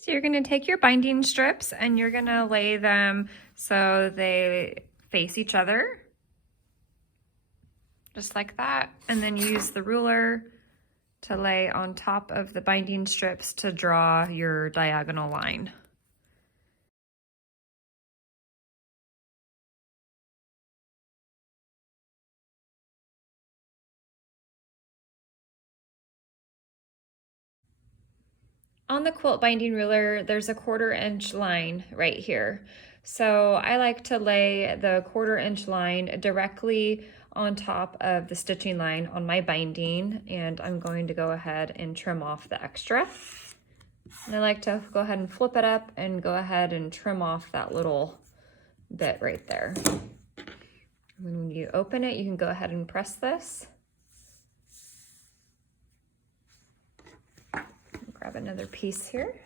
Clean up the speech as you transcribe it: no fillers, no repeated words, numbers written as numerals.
So you're going to take your binding strips and you're going to lay them so they face each other, just like that. And then use the ruler to lay on top of the binding strips to draw your diagonal line. On the quilt binding ruler, there's a 1/4 inch line right here. So I like to lay the 1/4 inch line directly on top of the stitching line on my binding, and I'm going to go ahead and trim off the extra. And I like to go ahead and flip it up and go ahead and trim off that little bit right there. And when you open it, you can go ahead and press this. Grab another piece here.